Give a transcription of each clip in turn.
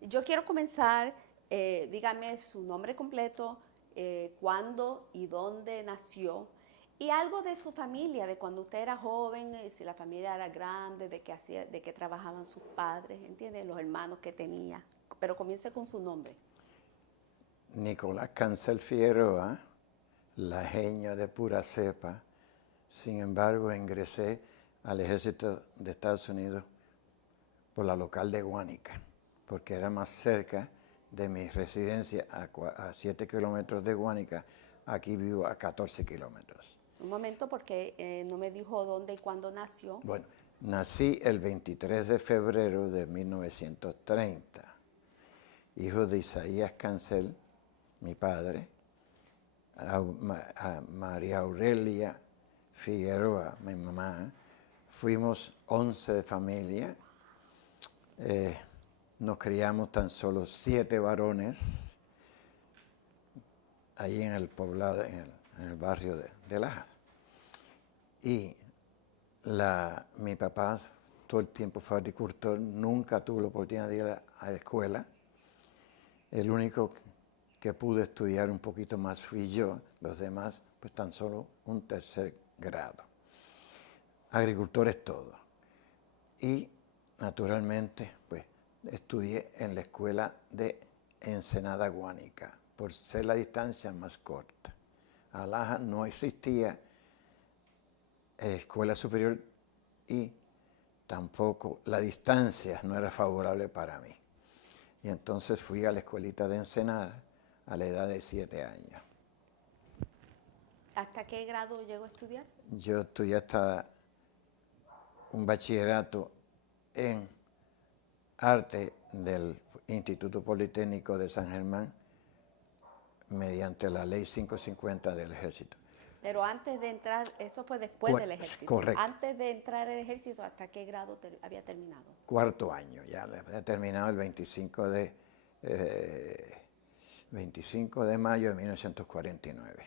Yo quiero comenzar, dígame su nombre completo, cuándo y dónde nació y algo de su familia, de cuando usted era joven, si la familia era grande, de qué trabajaban sus padres, ¿entiende? Los hermanos que tenía. Pero comience con su nombre. Nicolás Cancel Figueroa, lajeño de pura cepa. Sin embargo, ingresé al ejército de Estados Unidos por la local de Guánica, porque era más cerca de mi residencia a 7 kilómetros de Guánica. Aquí vivo a 14 kilómetros. Un momento, porque no me dijo dónde y cuándo nació. Bueno, nací el 23 de febrero de 1930, hijo de Isaías Cancel, mi padre, a María Aurelia Figueroa, mi mamá. Fuimos 11 de familia. Nos criamos tan solo 7 varones ahí en el poblado, en el barrio de Lajas. Y mi papá todo el tiempo fue agricultor, nunca tuvo la oportunidad de ir a la escuela. El único que pude estudiar un poquito más fui yo, los demás pues tan solo un tercer grado. Agricultores todos. Y naturalmente pues estudié en la escuela de Ensenada Guánica, por ser la distancia más corta. A Lajas no existía escuela superior y tampoco la distancia no era favorable para mí. Y entonces fui a la escuelita de Ensenada a la edad de 7 años. ¿Hasta qué grado llegó a estudiar? Yo estudié hasta un bachillerato en arte del Instituto Politécnico de San Germán mediante la ley 550 del ejército. Pero antes de entrar, eso fue después del ejército. Correcto. Antes de entrar al ejército, ¿hasta qué grado había terminado? Cuarto año, ya había terminado el 25 de mayo de 1949.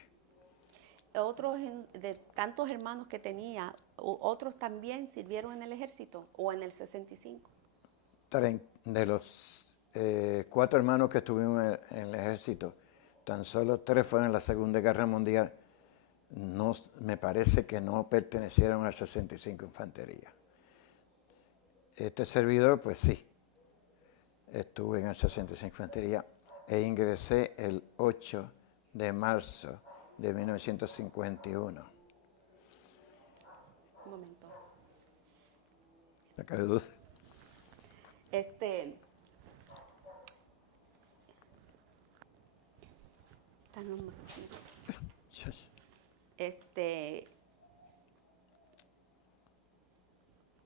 Otros de tantos hermanos que tenía, ¿otros también sirvieron en el ejército o en el 65? De los 4 hermanos que estuvimos en el ejército, tan solo 3 fueron en la Segunda Guerra Mundial. No, me parece que no pertenecieron al 65 Infantería. Este servidor, pues sí, estuve en el 65 Infantería e ingresé el 8 de marzo de 1951. Un momento. ¿Me cabe duda?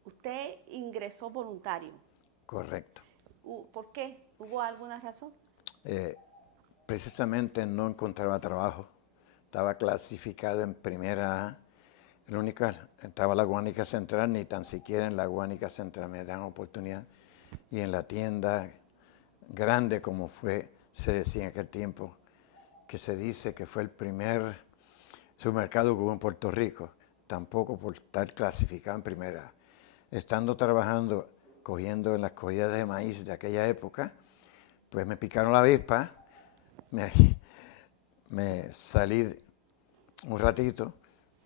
Usted ingresó voluntario. Correcto. ¿Por qué? ¿Hubo alguna razón? Precisamente no encontraba trabajo. Estaba clasificado en primera A. Estaba la Guánica Central, ni tan siquiera en la Guánica Central me dan oportunidad. Y en la tienda grande como fue, se decía en aquel tiempo, que se dice que fue el primer supermercado que hubo en Puerto Rico, tampoco por estar clasificado en primera A. Estando trabajando, cogiendo en las cogidas de maíz de aquella época, pues me picaron la avispa, me salí un ratito,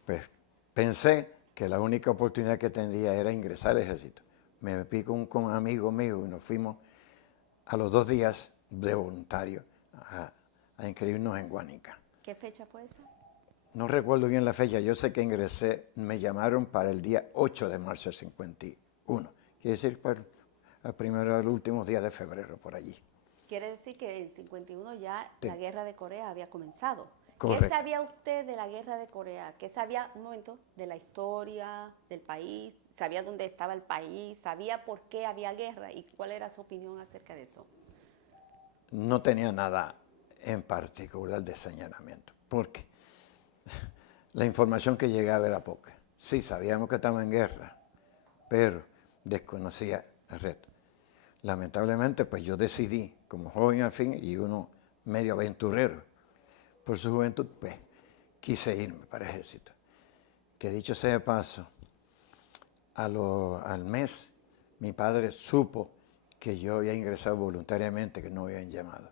pues pensé que la única oportunidad que tendría era ingresar al ejército. Me picó un amigo mío y nos fuimos a los 2 días de voluntario a inscribirnos en Guánica. ¿Qué fecha fue esa? No recuerdo bien la fecha, yo sé que ingresé, me llamaron para el día 8 de marzo del 51. Quiere decir, los últimos días de febrero, por allí. Quiere decir que en 51 ya Sí. La guerra de Corea había comenzado. Correcto. ¿Qué sabía usted de la guerra de Corea? ¿Qué sabía, un momento, de la historia del país? ¿Sabía dónde estaba el país? ¿Sabía por qué había guerra? ¿Y cuál era su opinión acerca de eso? No tenía nada en particular de señalamiento, porque la información que llegaba era poca. Sí, sabíamos que estaba en guerra, pero desconocía el resto. Lamentablemente, pues yo decidí, como joven al fin, y uno medio aventurero, por su juventud, pues quise irme para el ejército. Que dicho sea de paso, al mes, mi padre supo que yo había ingresado voluntariamente, que no me habían llamado.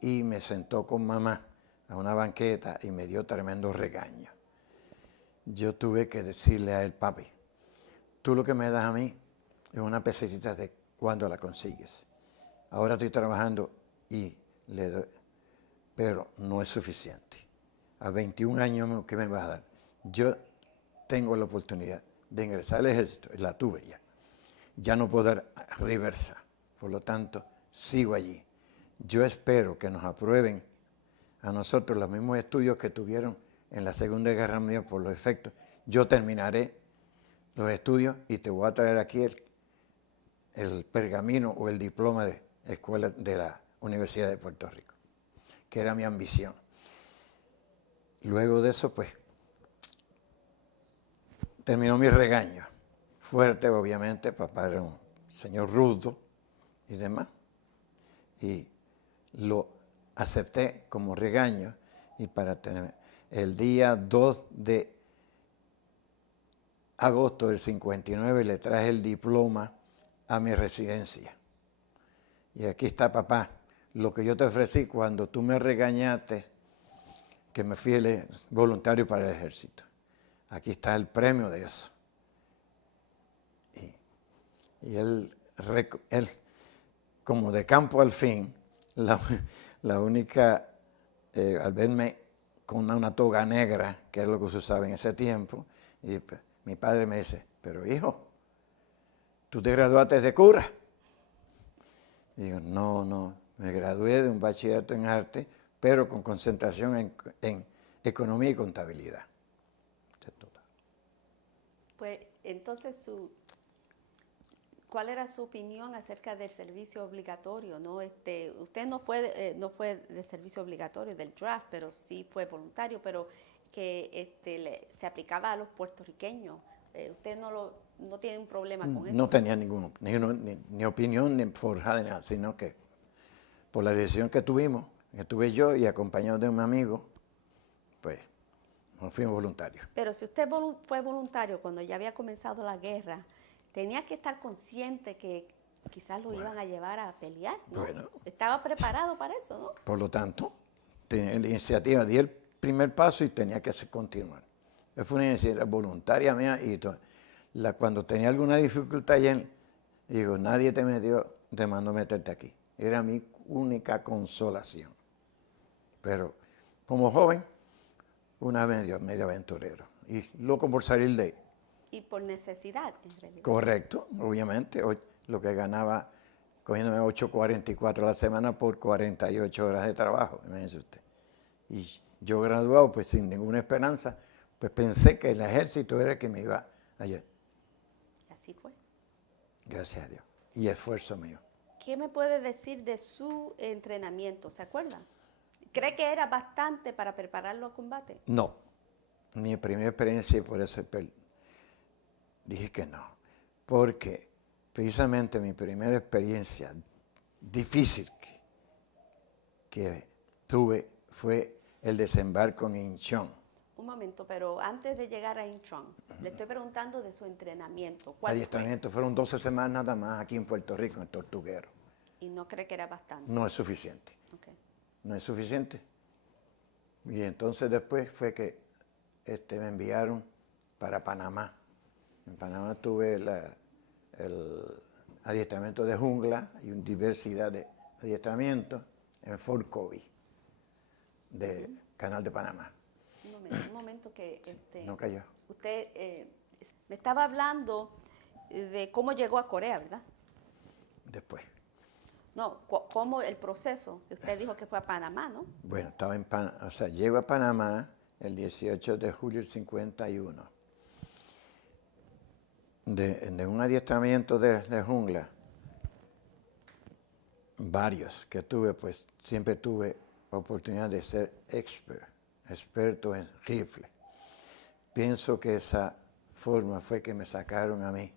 Y me sentó con mamá a una banqueta y me dio tremendo regaño. Yo tuve que decirle a él, papi, tú lo que me das a mí es una pesetita de cuando la consigues. Ahora estoy trabajando y le doy, pero no es suficiente. A 21 años, ¿qué me vas a dar? Yo tengo la oportunidad de ingresar al ejército, la tuve ya. Ya no puedo dar reversa, por lo tanto, sigo allí. Yo espero que nos aprueben a nosotros los mismos estudios que tuvieron en la Segunda Guerra Mundial por los efectos. Yo terminaré los estudios y te voy a traer aquí el pergamino o el diploma de escuela de la Universidad de Puerto Rico, que era mi ambición. Luego de eso, pues, terminó mi regaño. Fuerte, obviamente, papá era un señor rudo y demás. Y lo acepté como regaño y para tener el día 2 de agosto del 59 le traje el diploma a mi residencia. Y aquí está, papá, lo que yo te ofrecí cuando tú me regañaste que me fui voluntario para el ejército. Aquí está el premio de eso. Y él, como de campo al fin, la única, al verme con una toga negra, que es lo que se usaba en ese tiempo, y pues, mi padre me dice, pero hijo, ¿tú te graduaste de cura? Y digo, no, me gradué de un bachillerato en arte, pero con concentración en economía y contabilidad. Pues entonces, ¿cuál era su opinión acerca del servicio obligatorio? ¿No? Usted no fue de servicio obligatorio del draft, pero sí fue voluntario, pero que se aplicaba a los puertorriqueños. ¿Usted no tiene un problema con eso? No tenía ni opinión ni forjada ni nada, sino que por la decisión que tuve yo y acompañado de un amigo, pues nos fuimos voluntarios. Pero si usted fue voluntario cuando ya había comenzado la guerra, tenía que estar consciente que quizás lo iban a llevar a pelear, ¿no? Bueno. Estaba preparado para eso, ¿no? Por lo tanto, tenía la iniciativa, di el primer paso y tenía que continuar. Fue una iniciativa voluntaria mía y cuando tenía alguna dificultad, digo, nadie te mandó meterte aquí. Era mi única consolación. Pero como joven, una medio aventurero y loco por salir de ahí. Y por necesidad, en realidad. Correcto, obviamente. Lo que ganaba cogiéndome 8.44 a la semana por 48 horas de trabajo, imagínese usted. Y yo graduado, pues sin ninguna esperanza, pues pensé que el ejército era el que me iba a llevar. Así fue. Gracias a Dios. Y esfuerzo mío. ¿Qué me puede decir de su entrenamiento? ¿Se acuerda? ¿Cree que era bastante para prepararlo a combate? No. Mi primera experiencia, y por eso dije que no. Porque precisamente mi primera experiencia difícil que tuve fue el desembarco en Incheon. Un momento, pero antes de llegar a Incheon, le estoy preguntando de su entrenamiento. El adiestramiento fueron 12 semanas nada más aquí en Puerto Rico, en Tortuguero. ¿Y no cree que era bastante? No es suficiente. Okay. No es suficiente. Y entonces después fue que me enviaron para Panamá. En Panamá tuve el adiestramiento de jungla y una diversidad de adiestramientos en Fort Covey, de Canal de Panamá. Un momento que no cayó. Usted me estaba hablando de cómo llegó a Corea, ¿verdad? Después. No, cómo el proceso. Usted dijo que fue a Panamá, ¿no? Bueno, estaba en Panamá, o sea, llego a Panamá el 18 de julio del 51. De un adiestramiento de jungla, varios que tuve, pues siempre tuve oportunidad de ser experto en rifle. Pienso que esa forma fue que me sacaron a mí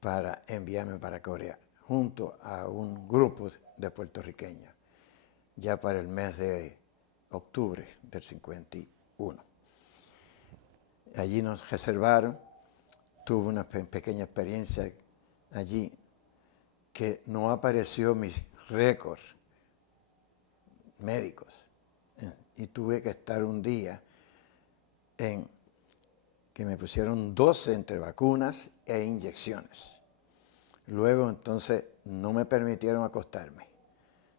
para enviarme para Corea, junto a un grupo de puertorriqueños, ya para el mes de octubre del 51. Allí nos reservaron, tuve una pequeña experiencia allí que no apareció mis récords médicos. Y tuve que estar un día en que me pusieron 12 entre vacunas e inyecciones. Luego entonces no me permitieron acostarme,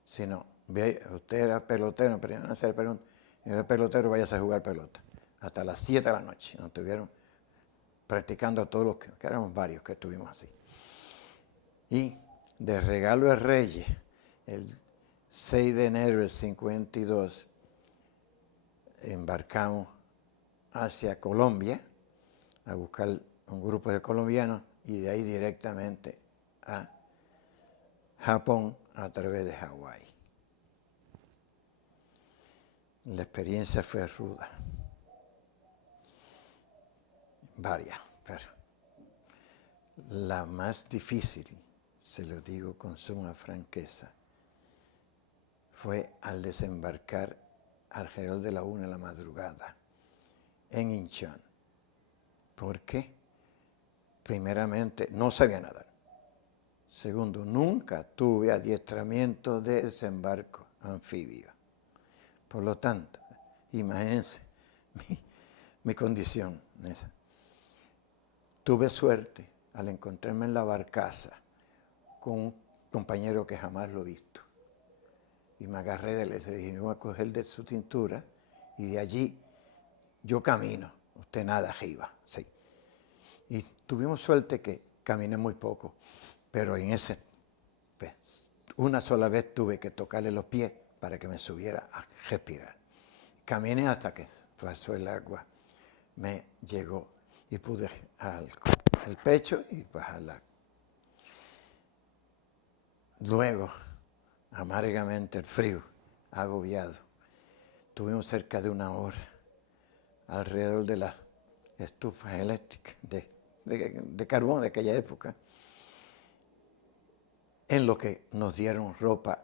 sino, usted era pelotero, era pelotero, váyase a jugar pelota. Hasta las 7 de la noche nos estuvieron practicando a todos los que éramos varios que estuvimos así. Y de regalo de Reyes, el 6 de enero del 52, embarcamos hacia Colombia a buscar un grupo de colombianos y de ahí directamente a Japón a través de Hawái. La experiencia fue ruda, varias, pero la más difícil, se lo digo con suma franqueza, fue al desembarcar alrededor de la 1 de la madrugada en Incheon. ¿Por qué? Primeramente, no sabía nadar. Segundo, nunca tuve adiestramiento de desembarco anfibio. Por lo tanto, imagínense mi condición. Tuve suerte al encontrarme en la barcaza con un compañero que jamás lo he visto. Y me agarré de él y le dije, me voy a coger de su cintura y de allí yo camino, usted nada arriba. Sí. Y tuvimos suerte que caminé muy poco, pero en una sola vez tuve que tocarle los pies para que me subiera a respirar. Caminé hasta que pasó el agua, me llegó y pude al pecho y bajarla. Luego, amargamente el frío, agobiado, tuvimos cerca de 1 hora alrededor de las estufas eléctricas de carbón de aquella época, en lo que nos dieron ropa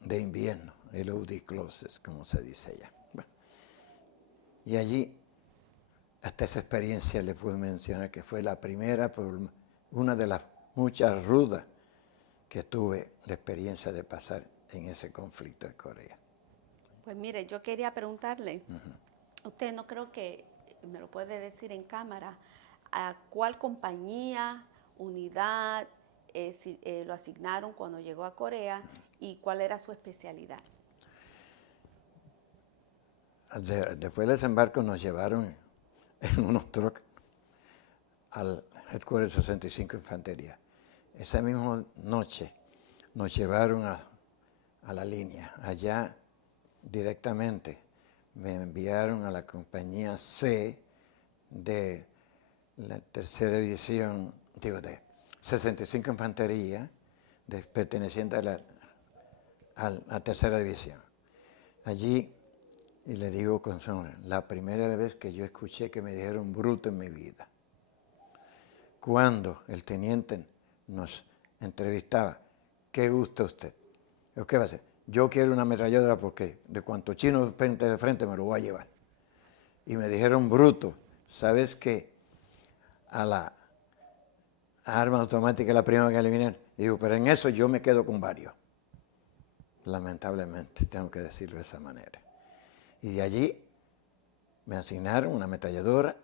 de invierno, el Oldie Clothes, como se dice allá. Bueno, y allí, hasta esa experiencia le puedo mencionar que fue la primera, una de las muchas rudas que tuve la experiencia de pasar en ese conflicto de Corea. Pues mire, yo quería preguntarle, usted no creo que me lo puede decir en cámara, ¿a cuál compañía, unidad lo asignaron cuando llegó a Corea y cuál era su especialidad? Después del desembarco nos llevaron en unos trucks al Headquarters 65 Infantería. Esa misma noche nos llevaron a la línea. Allá directamente me enviaron a la compañía C de la tercera división, de 65 Infantería, perteneciente a la tercera división. Allí, y le digo con sonrisa, la primera vez que yo escuché que me dijeron bruto en mi vida. Cuando el teniente nos entrevistaba, ¿qué gusta usted? ¿Qué va a hacer? Yo quiero una ametralladora porque de cuanto chino de frente me lo voy a llevar. Y me dijeron bruto, ¿sabes qué? A la arma automática la primera que eliminar. Digo, pero en eso yo me quedo con varios. Lamentablemente, tengo que decirlo de esa manera. Y de allí me asignaron una ametralladora,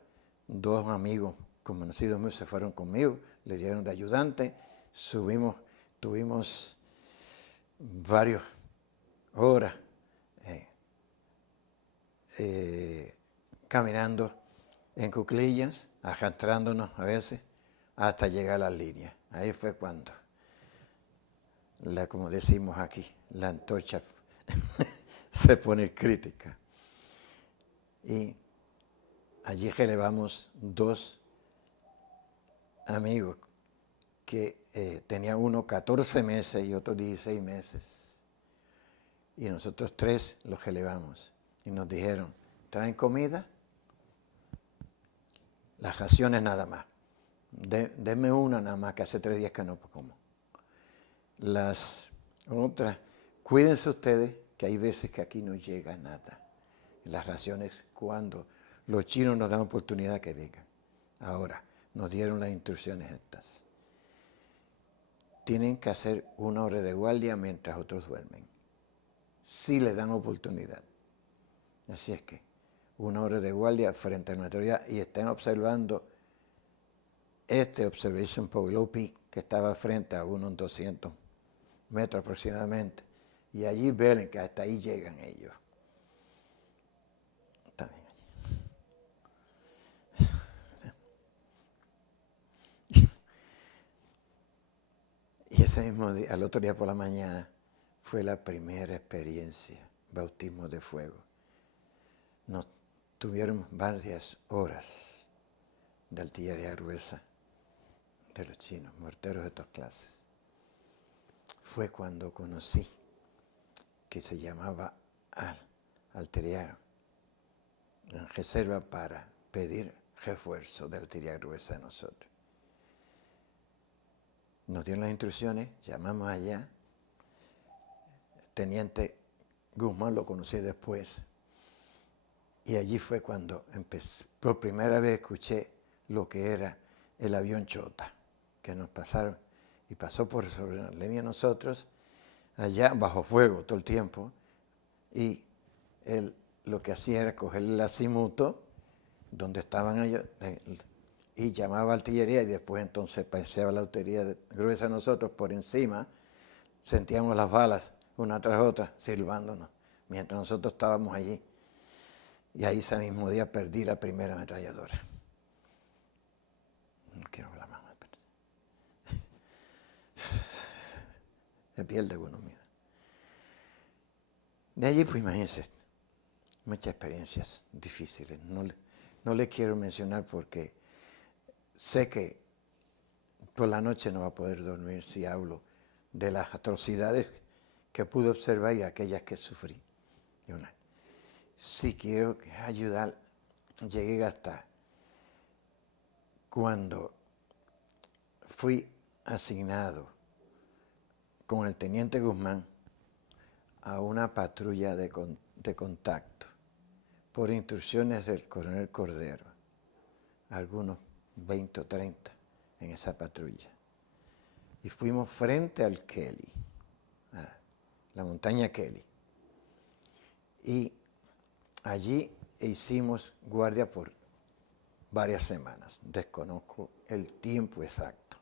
2 amigos conocidos míos se fueron conmigo, le dieron de ayudante, tuvimos varias horas caminando en cuclillas, arrastrándonos a veces, hasta llegar a las líneas. Ahí fue cuando, como decimos aquí, la antorcha se pone crítica. Y allí relevamos 2 amigos que tenía uno 14 meses y otro 16 meses. Y nosotros 3 los relevamos. Y nos dijeron, ¿traen comida? Las raciones nada más. Denme una nada más, que hace 3 días que no como. Las otras, cuídense ustedes, que hay veces que aquí no llega nada. Las raciones cuando los chinos nos dan oportunidad que vengan. Ahora, nos dieron las instrucciones estas. tienen que hacer 1 hora de guardia mientras otros duermen. Si les dan oportunidad. Así es que 1 hora de guardia frente a nuestra autoridad y están observando este Observation Point OP que estaba frente a unos 200 metros aproximadamente. Y allí ven que hasta ahí llegan ellos. Está bien allí. Y ese mismo día, al otro día por la mañana, fue la primera experiencia, bautismo de fuego. Nos tuvieron varias horas de artillería gruesa de los chinos, morteros de todas clases. Fue cuando conocí que se llamaba artillería en reserva para pedir refuerzo de artillería gruesa a nosotros. Nos dieron las instrucciones, llamamos allá. El teniente Guzmán lo conocí después. Y allí fue cuando por primera vez escuché lo que era el avión Chota, que nos pasaron y pasó por sobre la línea de nosotros, allá bajo fuego todo el tiempo, y él lo que hacía era coger el azimuto donde estaban ellos y llamaba a artillería y después entonces paseaba la artillería gruesa a nosotros por encima, sentíamos las balas una tras otra silbándonos mientras nosotros estábamos allí. Y ahí ese mismo día perdí la primera ametralladora. No quiero hablar más. Se pierde uno, mira. De allí, pues imagínense, muchas experiencias difíciles. No le quiero mencionar porque sé que por la noche no va a poder dormir si hablo de las atrocidades que pude observar y aquellas que sufrí. Sí quiero ayudar, llegué hasta cuando fui asignado con el teniente Guzmán a una patrulla de contacto por instrucciones del coronel Cordero, algunos 20 o 30 en esa patrulla. Y fuimos frente al Kelly, a la montaña Kelly. Y allí hicimos guardia por varias semanas. Desconozco el tiempo exacto.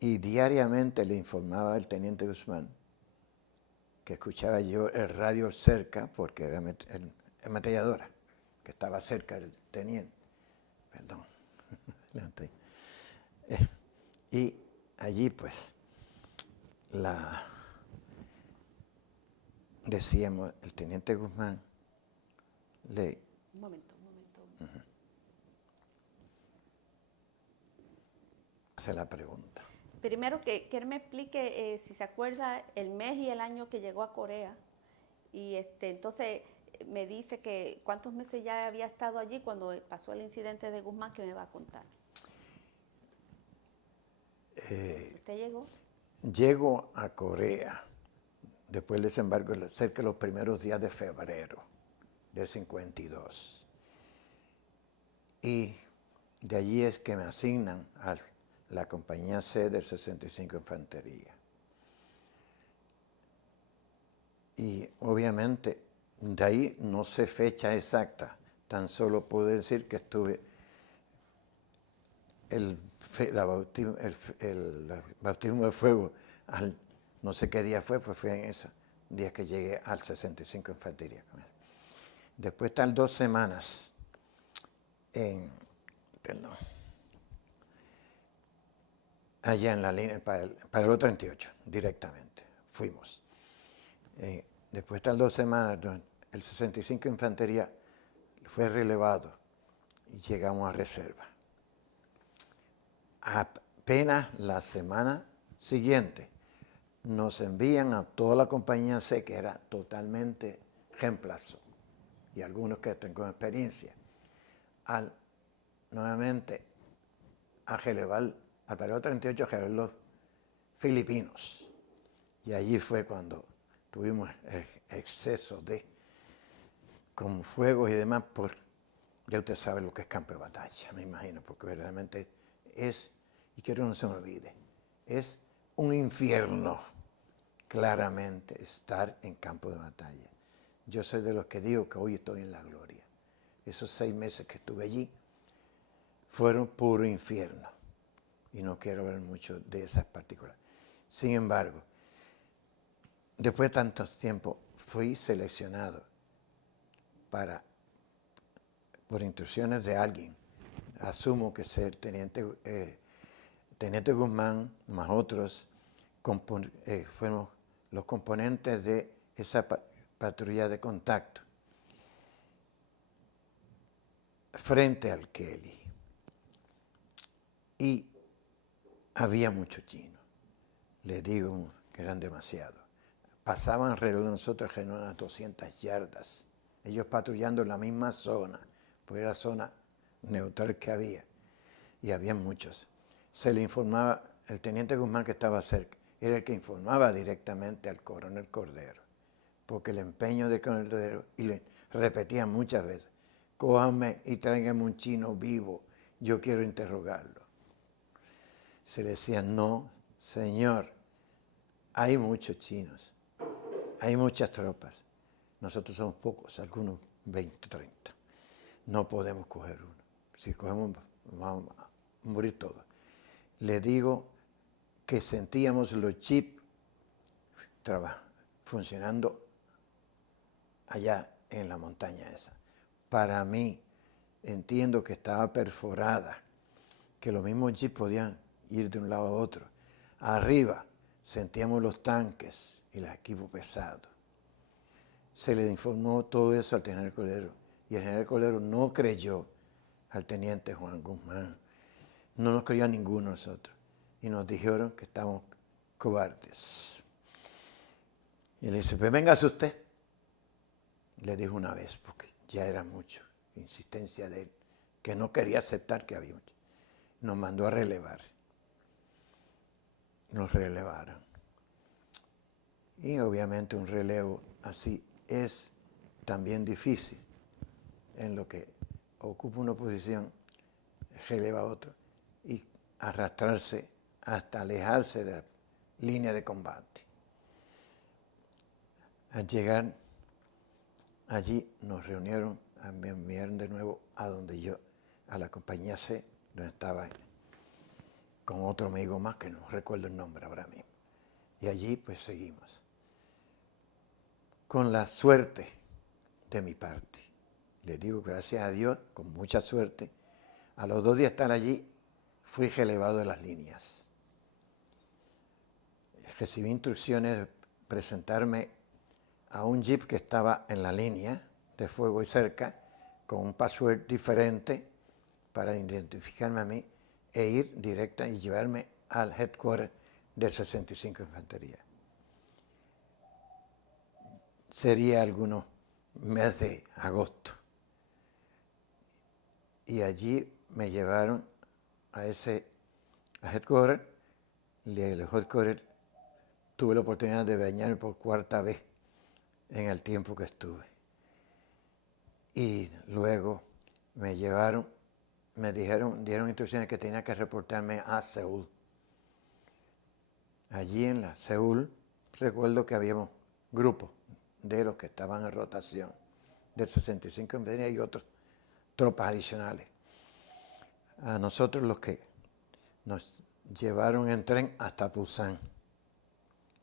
Y diariamente le informaba al teniente Guzmán que escuchaba yo el radio cerca, porque era ametralladora, que estaba cerca del teniente. Perdón. Y allí pues decíamos, el teniente Guzmán Un momento. hace la pregunta. Primero que él me explique, si se acuerda, el mes y el año que llegó a Corea. Y entonces me dice que cuántos meses ya había estado allí cuando pasó el incidente de Guzmán, que me va a contar. ¿Usted llegó? Llego a Corea después del desembarco, cerca de los primeros días de febrero del 52. Y de allí es que me asignan a la compañía C del 65 Infantería. Y obviamente de ahí no sé fecha exacta, tan solo puedo decir que estuve el bautismo de fuego, no sé qué día fue, pues fue en ese día que llegué al 65 Infantería. Después están 2 semanas allá en la línea, para el O-38, directamente, fuimos. Después están 2 semanas, el 65 Infantería fue relevado y llegamos a reserva. Apenas la semana siguiente nos envían a toda la compañía C, que era totalmente reemplazo, y algunos que tengo experiencia, nuevamente a relevar, al periodo 38, a relevar los filipinos. Y allí fue cuando tuvimos el exceso con fuegos y demás, ya usted sabe lo que es campo de batalla, me imagino, porque verdaderamente es y quiero que no se me olvide, es un infierno, claramente, estar en campo de batalla. Yo soy de los que digo que hoy estoy en la gloria. Esos 6 meses que estuve allí fueron puro infierno. Y no quiero ver mucho de esas partículas. Sin embargo, después de tanto tiempo, fui seleccionado por instrucciones de alguien. Asumo que ser teniente Guzmán, más otros, fueron los componentes de esa patrulla de contacto frente al Kelly. Y había muchos chinos, les digo que eran demasiados. Pasaban alrededor de nosotros a unas 200 yardas, ellos patrullando en la misma zona, porque era la zona neutral que había, y había muchos. Se le informaba, el teniente Guzmán que estaba cerca, era el que informaba directamente al coronel Cordero, porque el empeño de Cordero, y le repetía muchas veces, cójame y tráigame un chino vivo, yo quiero interrogarlo. Se le decía, no, señor, hay muchos chinos, hay muchas tropas, nosotros somos pocos, algunos 20, 30, no podemos coger uno, si cogemos vamos a morir todos. Le digo que sentíamos los chips funcionando allá en la montaña esa. Para mí, entiendo que estaba perforada, que los mismos chips podían ir de un lado a otro. Arriba sentíamos los tanques y los equipos pesados. Se le informó todo eso al teniente Cordero, y el general Cordero no creyó al teniente Juan Guzmán. No nos creyó a ninguno de nosotros. Y nos dijeron que estábamos cobardes. Y le dice, pues véngase usted. Le dijo una vez, porque ya era mucho, insistencia de él, que no quería aceptar que había mucho. Nos mandó a relevar. Nos relevaron. Y obviamente un relevo así es también difícil. En lo que ocupa una posición, releva a otro. Y arrastrarse hasta alejarse de la línea de combate. Al llegar allí nos reunieron, me enviaron de nuevo a donde yo, a la compañía C, donde estaba con otro amigo más, que no recuerdo el nombre ahora mismo. Y allí pues seguimos. Con la suerte de mi parte, le digo gracias a Dios, con mucha suerte, a los 2 días de estar allí, fui relevado de las líneas. Recibí instrucciones de presentarme a un jeep que estaba en la línea de fuego y cerca, con un password diferente para identificarme a mí e ir directa y llevarme al headquarter del 65 Infantería. Sería algunos mes de agosto. Y allí me llevaron a headquarter, y el headquarter tuve la oportunidad de bañarme por 4ª vez en el tiempo que estuve. Y luego me llevaron, dieron instrucciones que tenía que reportarme a Seúl. Allí en la Seúl, recuerdo que habíamos grupos de los que estaban en rotación, del 65 Infantería y otras tropas adicionales. A nosotros los que nos llevaron en tren hasta Pusan.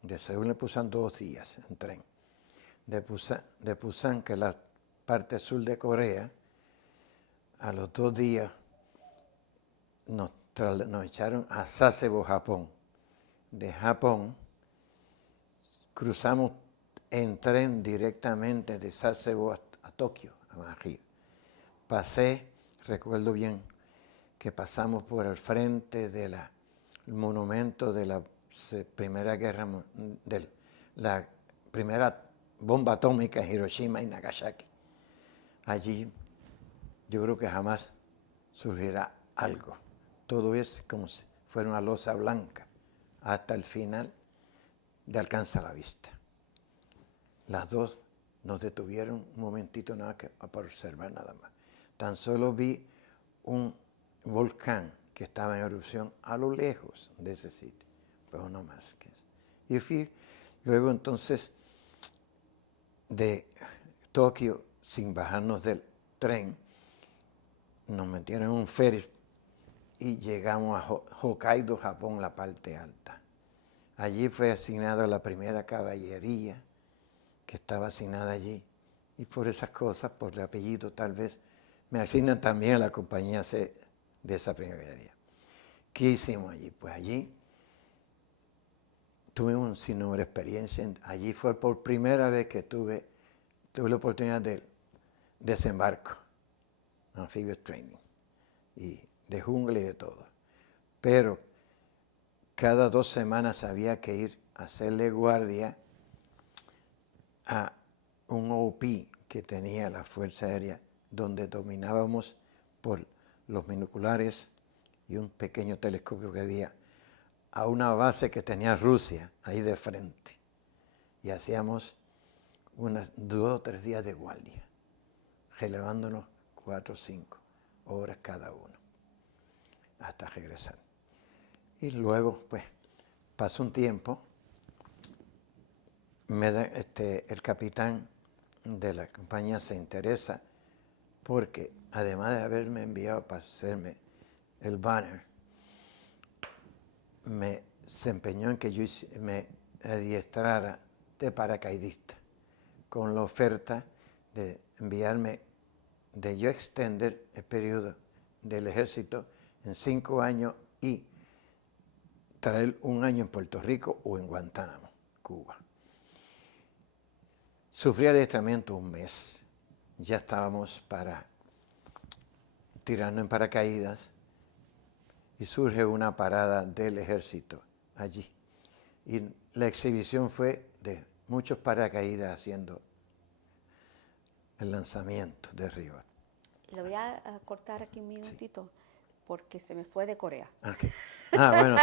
De Seúl a Pusan 2 días en tren. De Pusan, que es la parte sur de Corea, a los 2 días nos echaron a Sasebo, Japón. De Japón cruzamos en tren directamente de Sasebo a Tokio, a arriba. Recuerdo bien, que pasamos por el frente del monumento de la Primera Guerra, de la primera bomba atómica en Hiroshima y Nagasaki. Allí yo creo que jamás surgirá algo. Todo es como si fuera una losa blanca hasta el final de alcanza la vista. Las dos nos detuvieron un momentito nada que para observar nada más. Tan solo vi un volcán que estaba en erupción a lo lejos de ese sitio, pero no más que eso. Y fui, luego entonces de Tokio, sin bajarnos del tren, nos metieron en un ferry y llegamos a Hokkaido, Japón, la parte alta. Allí fue asignada la primera caballería que estaba asignada allí. Y por esas cosas, por el apellido tal vez, me asignan también a la compañía C de esa primera caballería. ¿Qué hicimos allí? Pues allí tuve un sinnúmero de experiencia. Allí fue por primera vez que tuve la oportunidad de desembarco, amphibious training, y de jungla y de todo. Pero cada 2 semanas había que ir a hacerle guardia a un OP que tenía la Fuerza Aérea, donde dominábamos por los binoculares y un pequeño telescopio que había a una base que tenía Rusia ahí de frente. Y hacíamos unas 2 o 3 días de guardia, relevándonos 4 o 5 horas cada uno, hasta regresar. Y luego, pues, pasó un tiempo, el capitán de la compañía se interesa porque, además de haberme enviado para hacerme el banner, se empeñó en que yo me adiestrara de paracaidista, con la oferta de enviarme, de yo extender el periodo del ejército en 5 años y traer 1 año en Puerto Rico o en Guantánamo, Cuba. Sufrí adiestramiento 1 mes. Ya estábamos para tirarnos en paracaídas y surge una parada del ejército allí. Y la exhibición fue de muchos paracaídas haciendo el lanzamiento de arriba. Le voy a cortar aquí un minutito porque se me fue de Corea. Okay. Bueno,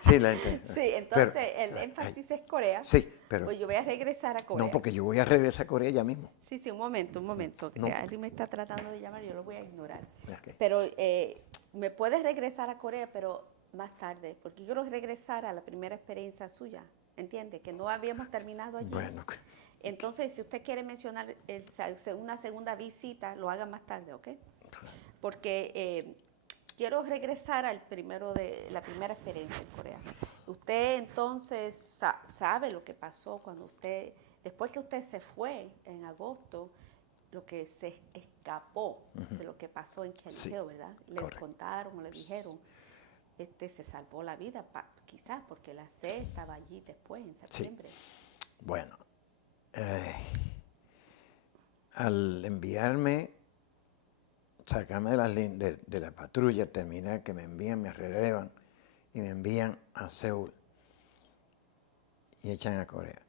sí, la entiendo. Sí, entonces el énfasis es Corea. Sí, pero... Pues yo voy a regresar a Corea. No, porque yo voy a regresar a Corea ya mismo. Sí, un momento. No. Alguien me está tratando de llamar, yo lo voy a ignorar. Okay. Pero me puedes regresar a Corea, pero más tarde, porque quiero regresar a la primera experiencia suya, ¿entiende? Que no habíamos terminado allí. Bueno. Entonces, si usted quiere mencionar una segunda visita, lo haga más tarde, ¿ok? Porque quiero regresar al la primera experiencia en Corea. Usted entonces sabe lo que pasó cuando después que usted se fue en agosto, lo que se escapó de lo que pasó en Kelly Hill, ¿verdad? Le contaron, le dijeron, se salvó la vida, quizás porque la C estaba allí después, en septiembre. Sí. Bueno, al enviarme, sacarme de la patrulla, terminar que me envían, me relevan y me envían a Seúl y echan a Corea.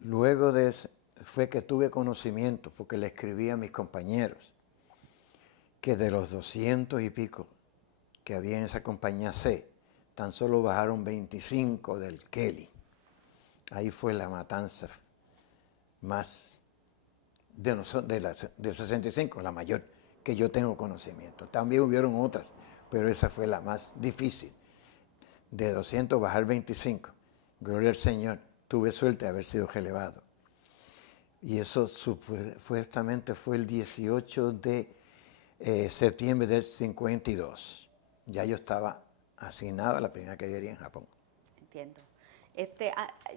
Luego de eso fue que tuve conocimiento, porque le escribí a mis compañeros, que de los 200 y pico que había en esa compañía C, tan solo bajaron 25 del Kelly. Ahí fue la matanza más del 65, la mayor que yo tengo conocimiento. También hubieron otras, pero esa fue la más difícil. De 200 bajar 25. Gloria al Señor. Tuve suerte de haber sido relevado. Y eso supuestamente fue el 18 de septiembre del 52. Ya yo estaba asignado a la primera caballería en Japón. Entiendo.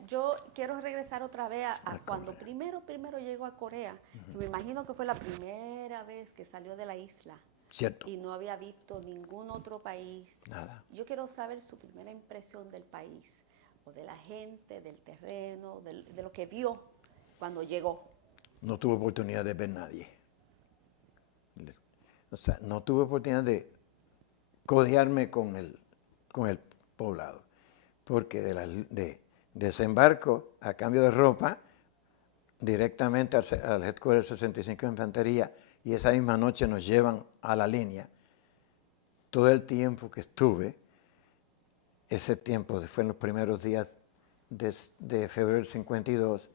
Yo quiero regresar otra vez a cuando primero llegó a Corea. Me imagino que fue la primera vez que salió de la isla. Cierto. Y no había visto ningún otro país. Nada. Yo quiero saber su primera impresión del país, o de la gente, del terreno, de lo que vio cuando llegó. No tuve oportunidad de ver nadie. O sea, no tuve oportunidad de codearme con el poblado. Porque de desembarco a cambio de ropa, directamente al headquarter 65 de Infantería, y esa misma noche nos llevan a la línea. Todo el tiempo que estuve, ese tiempo fue en los primeros días de febrero del 52,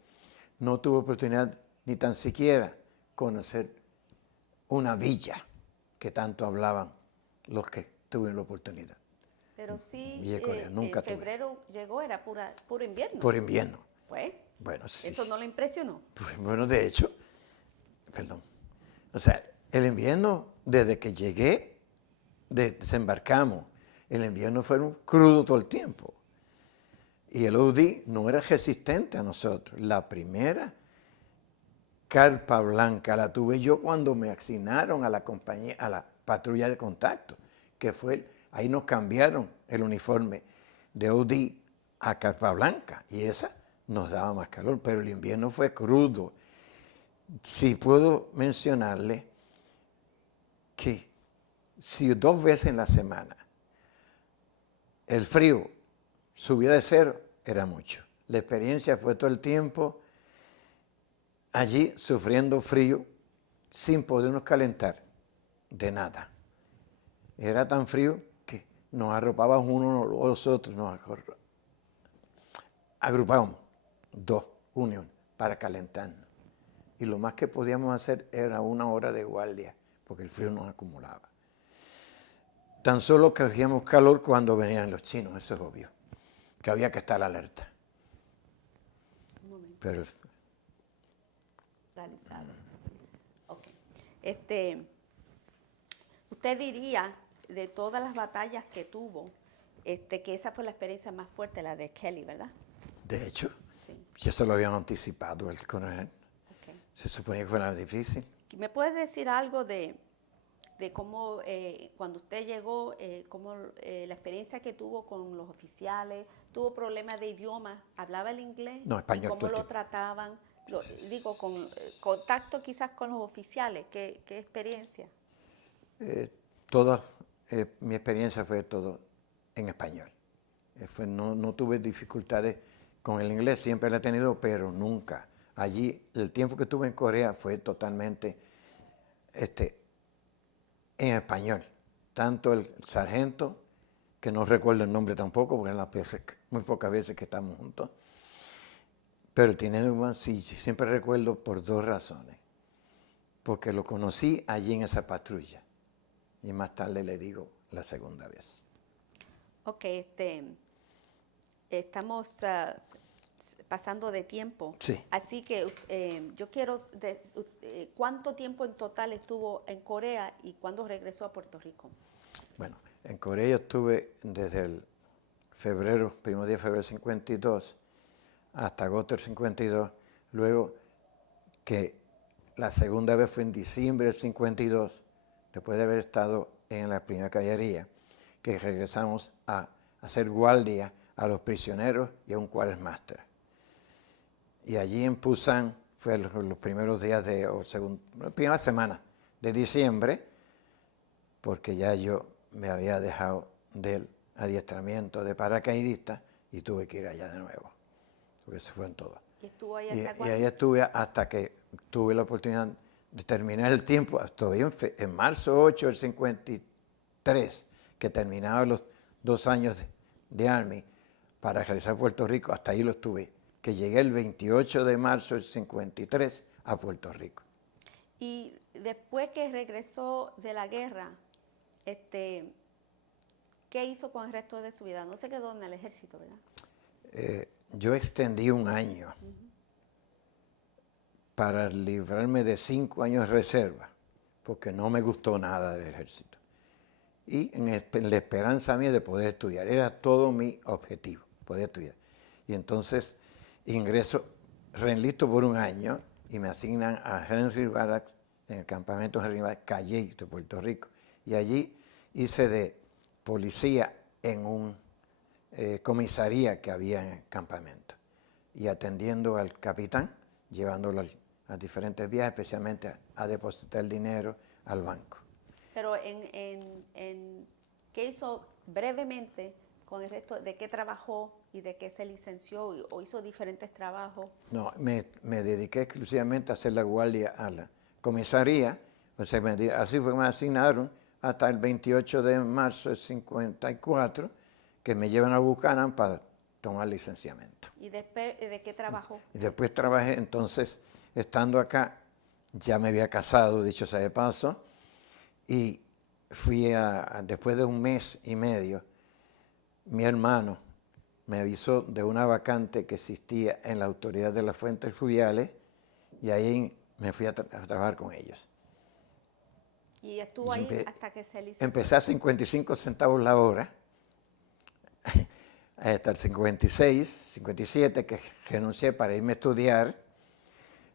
no tuve oportunidad ni tan siquiera conocer una villa que tanto hablaban los que tuve la oportunidad. Pero sí, Y en Corea nunca tuve. febrero llegó, era puro invierno. Por invierno. Pues, Bueno, sí. eso no le impresionó. Pues, bueno, de hecho, perdón. O sea, el invierno, desde que llegué, desembarcamos, el invierno fue crudo todo el tiempo. Y el UDI no era resistente a nosotros. La primera carpa blanca la tuve yo cuando me asignaron a la compañía, a la patrulla de contacto, que fue, ahí nos cambiaron el uniforme de UDI a carpa blanca, y esa nos daba más calor, pero el invierno fue crudo. Si puedo mencionarle que si 2 veces en la semana el frío subía de 0, era mucho. La experiencia fue todo el tiempo allí sufriendo frío sin podernos calentar de nada. Era tan frío que nos arropábamos unos a los otros, nos agrupábamos 2, unión, para calentarnos. Y lo más que podíamos hacer era 1 hora de guardia, porque el frío nos acumulaba. Tan solo cogíamos calor cuando venían los chinos, eso es obvio, que había que estar alerta. Un momento. Pero Realizado. Ok. Usted diría, de todas las batallas que tuvo, que esa fue la experiencia más fuerte, la de Kelly, ¿verdad? de hecho, Sí. ya se lo habían anticipado el coronel. Ok. Se suponía que fuera difícil. ¿Me puedes decir algo de cómo, cuando usted llegó, cómo la experiencia que tuvo con los oficiales, tuvo problemas de idioma, hablaba el inglés? No, español ¿Cómo todo el lo tiempo. trataban? Digo, con contacto quizás con los oficiales, ¿qué experiencia? Toda mi experiencia fue todo en español. No tuve dificultades con el inglés, siempre la he tenido, pero nunca. Allí, el tiempo que estuve en Corea fue totalmente en español. Tanto el sargento, que no recuerdo el nombre tampoco, porque muy pocas veces que estamos juntos, pero el teniente Juan sí, siempre recuerdo por 2 razones. Porque lo conocí allí en esa patrulla. Y más tarde le digo la segunda vez. Ok, estamos pasando de tiempo. Sí. Así que yo quiero, ¿cuánto tiempo en total estuvo en Corea y cuándo regresó a Puerto Rico? Bueno, en Corea yo estuve desde el primer día de febrero del 52, hasta agosto del 52, luego que la segunda vez fue en diciembre del 52, después de haber estado en la primera caballería, que regresamos a hacer guardia a los prisioneros y a un quartermaster. Y allí en Pusan fue los primeros días la primera semana de diciembre, porque ya yo me había dejado del adiestramiento de paracaidista y tuve que ir allá de nuevo, porque se fue en todo. ¿Y estuvo ahí Y hasta cuándo? ahí estuve hasta que tuve la oportunidad de terminar el tiempo, todavía en marzo 8 del 53, que terminaba los 2 años de Army para regresar a Puerto Rico, hasta ahí lo estuve, que llegué el 28 de marzo del 53 a Puerto Rico. Y después que regresó de la guerra, ¿qué hizo con el resto de su vida? No se quedó en el ejército, ¿verdad? Yo extendí 1 año para librarme de 5 años de reserva, porque no me gustó nada del ejército. Y en la esperanza mía de poder estudiar, era todo mi objetivo, poder estudiar. Y entonces ingreso, reenlisto por 1 año y me asignan a Henry Barracks, en el campamento Henry Barracks, Calley, de Puerto Rico. Y allí hice de policía en un comisaría que había en el campamento. Y atendiendo al capitán, llevándolo a diferentes viajes, especialmente a depositar dinero al banco. Pero ¿qué hizo brevemente con el resto? ¿De qué trabajó y de qué se licenció o hizo diferentes trabajos? No, me dediqué exclusivamente a hacer la guardia a la comisaría, o sea, así fue que me asignaron hasta el 28 de marzo del 54, que me llevan a Buchanan para tomar licenciamiento. ¿Y después de qué trabajó? Y después trabajé, entonces, estando acá, ya me había casado, dicho sea de paso, y después de un mes y medio, mi hermano me avisó de una vacante que existía en la Autoridad de las Fuentes Fluviales y ahí me fui a trabajar con ellos. Y estuvo ahí hasta que se licenció. Empecé a 55 centavos la hora, hasta el 56, 57, que renuncié para irme a estudiar.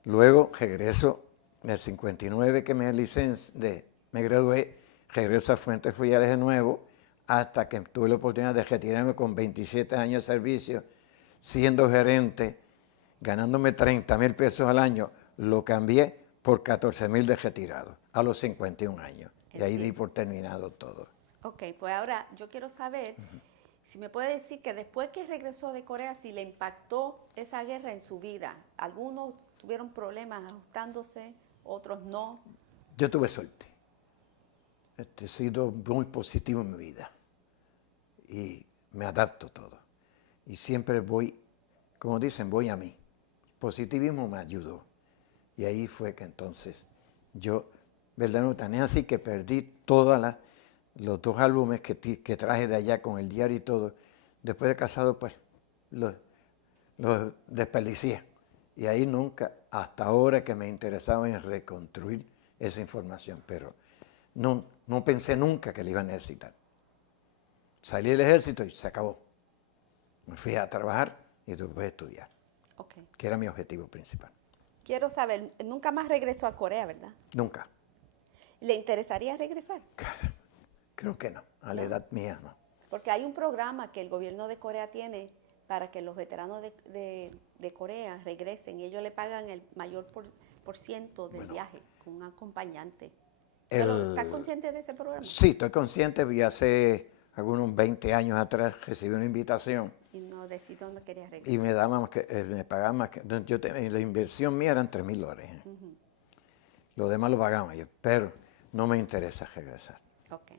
Luego regreso, en el 59 que me gradué, regreso a Fuentes Fluviales de nuevo, hasta que tuve la oportunidad de retirarme con 27 años de servicio, siendo gerente, ganándome 30,000 pesos al año. Lo cambié por 14,000 de retirado a los 51 años. Y ahí di por terminado todo. Ok, pues ahora yo quiero saber, si me puede decir que después que regresó de Corea, si le impactó esa guerra en su vida. Algunos tuvieron problemas ajustándose, otros no. Yo tuve suerte. He sido muy positivo en mi vida. Y me adapto todo. Y siempre voy, como dicen, voy a mí. Positivismo me ayudó. Y ahí fue que entonces yo, verdaderamente, tan es así que perdí todos los 2 álbumes que traje de allá con el diario y todo. Después de casado, pues, los desperdicié. Y ahí nunca, hasta ahora que me interesaba en reconstruir esa información, pero no pensé nunca que la iba a necesitar. Salí del ejército y se acabó. Me fui a trabajar y después a estudiar, que era mi objetivo principal. Quiero saber, nunca más regresó a Corea, ¿verdad? Nunca. ¿Le interesaría regresar? Creo que no, a la edad mía no. Porque hay un programa que el gobierno de Corea tiene para que los veteranos de Corea regresen y ellos le pagan el mayor por ciento del viaje con un acompañante. ¿Estás consciente de ese programa? Sí, estoy consciente. Vi hace algunos 20 años atrás recibí una invitación. Y no decidió dónde quería regresar. Y me pagaban más que, la inversión mía eran $3,000. Lo demás lo pagaba yo, pero no me interesa regresar. Ok.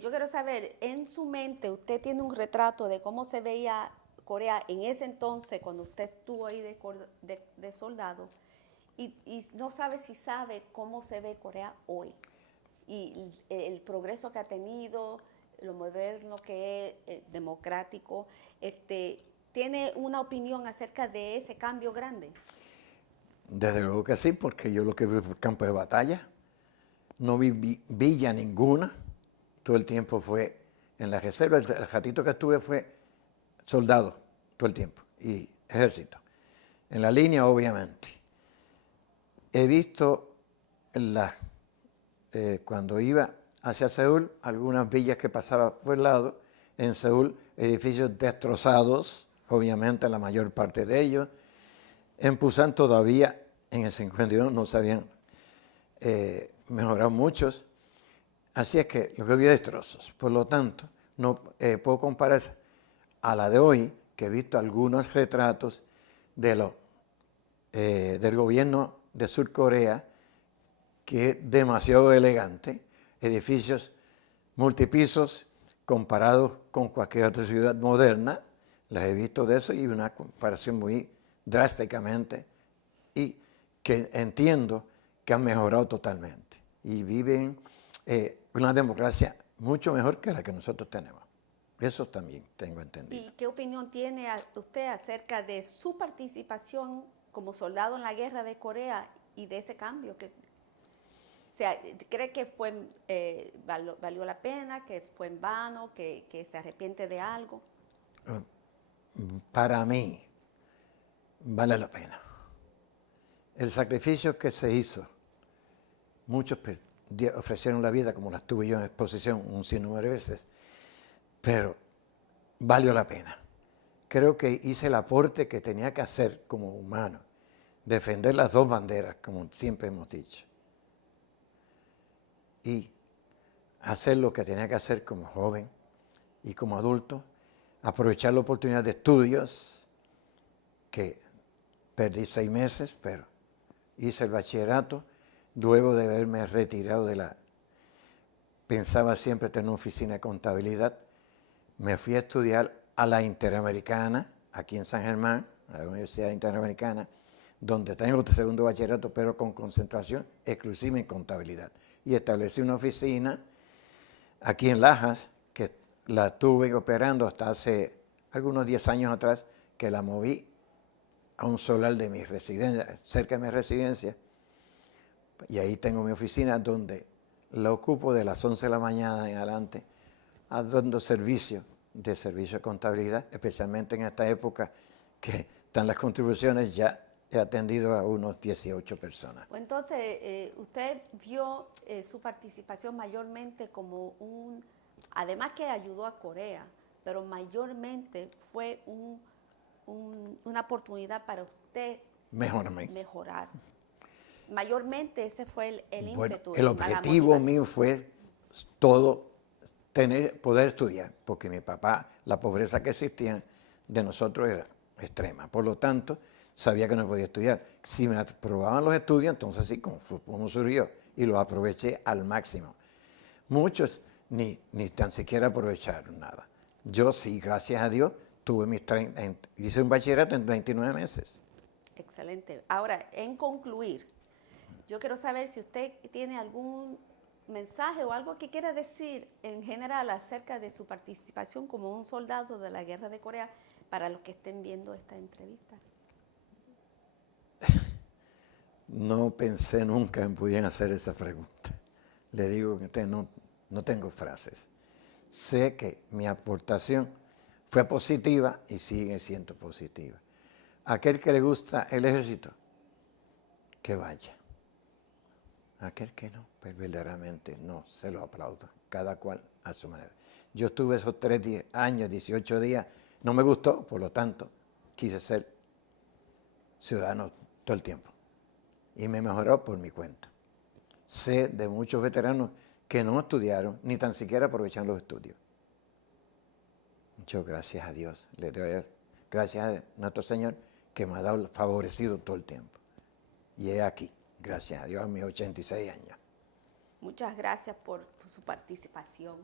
Yo quiero saber, en su mente, usted tiene un retrato de cómo se veía Corea en ese entonces, cuando usted estuvo ahí de soldado, y no sabe si sabe cómo se ve Corea hoy, y el progreso que ha tenido, lo moderno que es, democrático, ¿tiene una opinión acerca de ese cambio grande? Desde luego que sí, porque yo lo que vi fue campo de batalla, no vi villa ninguna, todo el tiempo fue en la reserva, el ratito que estuve fue soldado todo el tiempo y ejército. En la línea, obviamente. He visto cuando iba hacia Seúl, algunas villas que pasaba por el lado, en Seúl, edificios destrozados, obviamente la mayor parte de ellos. En Pusan todavía, en el 52, no se habían mejorado muchos. Así es que lo que vi destrozos. Por lo tanto, no puedo comparar a la de hoy, que he visto algunos retratos del gobierno de Sur Corea, que es demasiado elegante, edificios multipisos comparados con cualquier otra ciudad moderna. Las he visto de eso y una comparación muy drásticamente, y que entiendo que han mejorado totalmente y viven una democracia mucho mejor que la que nosotros tenemos. Eso también tengo entendido. ¿Y qué opinión tiene usted acerca de su participación como soldado en la guerra de Corea y de ese cambio? O sea, ¿cree que valió la pena, que fue en vano, que se arrepiente de algo? Para mí, vale la pena. El sacrificio que se hizo, muchos ofrecieron la vida, como la tuve yo en exposición un sinnúmero de veces, pero valió la pena. Creo que hice el aporte que tenía que hacer como humano, defender las 2 banderas, como siempre hemos dicho, y hacer lo que tenía que hacer como joven y como adulto, aprovechar la oportunidad de estudios, que perdí 6 meses, pero hice el bachillerato, luego de haberme retirado pensaba siempre tener una oficina de contabilidad, me fui a estudiar a la Interamericana, aquí en San Germán, a la Universidad Interamericana, donde tengo otro segundo bachillerato, pero con concentración exclusiva en contabilidad. Y establecí una oficina aquí en Lajas, que la estuve operando hasta hace algunos 10 años atrás, que la moví a un solar de mi residencia, cerca de mi residencia, y ahí tengo mi oficina donde la ocupo de las 11 de la mañana en adelante, dando servicio de contabilidad, especialmente en esta época que están las contribuciones, ya he atendido a unos 18 personas. Pues entonces, usted vio su participación mayormente como además que ayudó a Corea, pero mayormente fue una oportunidad para usted mejorar. Mayormente ese fue el Bueno, ímpetu. el objetivo mío fue todo poder estudiar, porque mi papá, la pobreza que existía de nosotros era extrema. Por lo tanto, sabía que no podía estudiar. Si me aprobaban los estudios, entonces sí, como surgió, y lo aproveché al máximo. Muchos ni tan siquiera aprovecharon nada. Yo sí, gracias a Dios, hice un bachillerato en 29 meses. Excelente. Ahora, en concluir, yo quiero saber si usted tiene algún mensaje o algo que quiera decir en general acerca de su participación como un soldado de la Guerra de Corea para los que estén viendo esta entrevista. No pensé nunca en pudiera hacer esa pregunta. Le digo que no tengo frases. Sé que mi aportación fue positiva y sigue siendo positiva. Aquel que le gusta el ejército, que vaya. Aquel que no, pues verdaderamente no, se lo aplaudo. Cada cual a su manera. Yo estuve esos 3 años, 18 días, no me gustó, por lo tanto, quise ser ciudadano todo el tiempo. Y me mejoró por mi cuenta. Sé de muchos veteranos que no estudiaron, ni tan siquiera aprovecharon los estudios. Muchas gracias a Dios, le doy gracias a nuestro Señor que me ha dado favorecido todo el tiempo. Y he aquí, gracias a Dios, a mis 86 años. Muchas gracias por su participación.